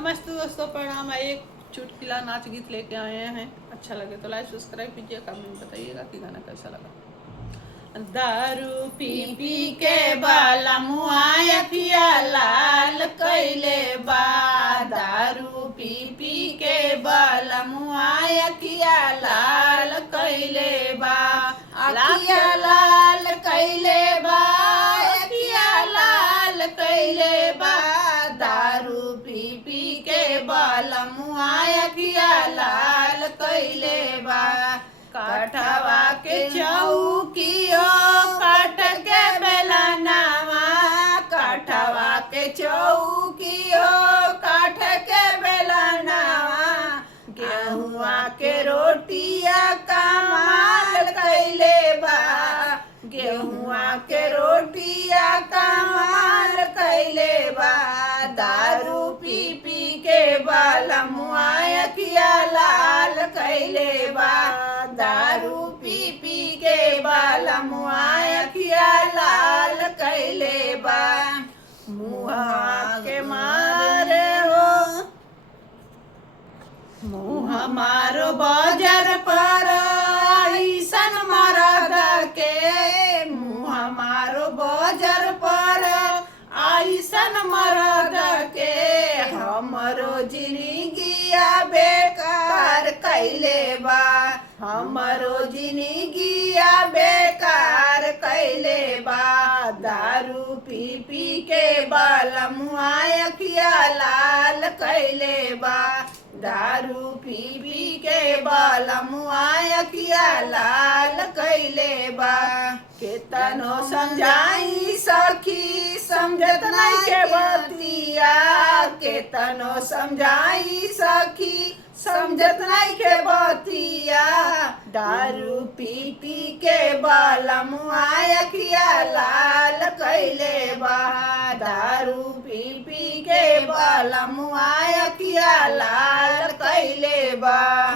नमस्ते दोस्तों, प्रणाम। एक चुटकुला नाच गीत लेके आए हैं। अच्छा लगे तो लाइक सब्सक्राइब कीजिए, कमेंट बताइएगा कि गाना कैसा लगा। दारू पी पी के बाला मुआ अखिया लाल कैले बा। दारू पी पी के बाला मुआ अखिया लाल कैले बा। अखिया लाल कैले बा, अखिया लाल कैले बा। दारू पी पी के बालमुआ अखिया लाल कैले बा। कठवा के चौकियो कट के बेलनावा, कठवा के चौकियो कट के बेलनावा। गेहुआ के रोटिया कमाल कैले बा, गेहुआ के रोटिया कमाल कैले बा। दारू पी पी के बालमुआ अखिया लाल कैले बा। दारू पी पी के बालमुआ अखिया लाल कैले बा। मुहा के मारे हो मुँह मारो बाजार पर ऐसन मरद के। मुँह मारो बाजार पर ऐसन मरद के। हमरो जिंदगिया बेकार कैले बा, हमरो जिंदगिया बेकार कैले बा। दारू पी पी के बालमुआ अखिया लाल कैले बा। दारू पी पी के बालमुआ अखिया लाल कैले बा। केतनो समझाई सखी समझत नहीं के बतिया, केतनो समझाई सखी समझत नहीं के बतिया। दारू पी पी के बालमुआ अखिया लाल कैले बा। दारू पी पी के बालमुआ अखिया लाल कैले बा।